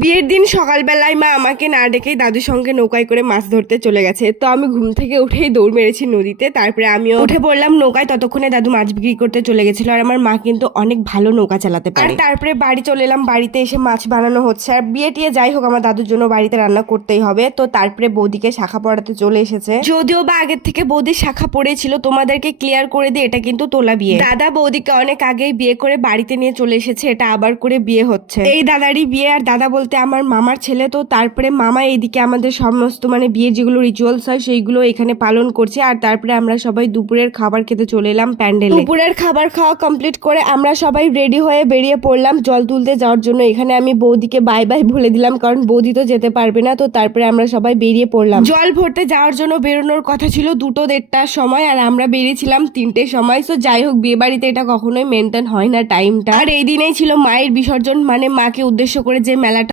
বিয়ের দিন সকালবেলায় মা আমাকে না ডেকেই দাদুর সঙ্গে নৌকায় করে মাছ ধরতে চলে গেছে। তো আমি ঘুম থেকে উঠেই দৌড় মেরেছি নদীতে, তারপরে আমিও উঠে পড়লাম নৌকায়। ততক্ষণে দাদু মাছ বিক্রি করতে চলে গেছিল। আর আমার মা কিন্তু অনেক ভালো নৌকা চালাতে পারে। আর তারপরে বাড়ি চলে এলাম, বাড়িতে এসে মাছ বানানো হচ্ছে। আর বিয়ে টিয়ে যাই হোক, আমার দাদুর জন্য বাড়িতে রান্না করতেই হবে। তো তারপরে বৌদিকে শাখা পড়াতে চলে এসেছে, যদিও বা আগের থেকে বৌদির শাখা পড়েছিল। তোমাদেরকে ক্লিয়ার করে দিই, এটা কিন্তু তোলা বিয়ে। দাদা বৌদিকে অনেক আগেই বিয়ে করে বাড়িতে নিয়ে চলে এসেছে, এটা আবার করে বিয়ে হচ্ছে। এই দাদারই বিয়ে, আর দাদা বলতে আমার মামার ছেলে। তো তারপরে মামা এইদিকে আমাদের সমস্ত মানে বিয়ের যেগুলো রিচুয়ালস হয় সেইগুলো এখানে পালন করছে। আর তারপরে আমরা সবাই দুপুরের খাবার খেতে চলে এলাম প্যান্ডেলে। দুপুরের খাবার খাওয়া কমপ্লিট করে আমরা সবাই রেডি হয়ে বেরিয়ে পড়লাম জল তুলতে যাওয়ার জন্য। এখানে আমি বৌদিকে বাই বাই বলে দিলাম, কারণ বৌদি তো যেতে পারবে না। তো তারপরে আমরা সবাই বেরিয়ে পড়লাম। জল ভরতে যাওয়ার জন্য বেরোনোর কথা ছিল 2-1:30টার সময়, আর আমরা বেরিয়েছিলাম 3টের সময়। তো যাই হোক, বিয়ে বাড়িতে এটা কখনোই মেনটেন হয় না টাইমটা। আর এই দিনেই ছিল মায়ের বিসর্জন, মানে মাকে উদ্দেশ্য করে যে মেলাটা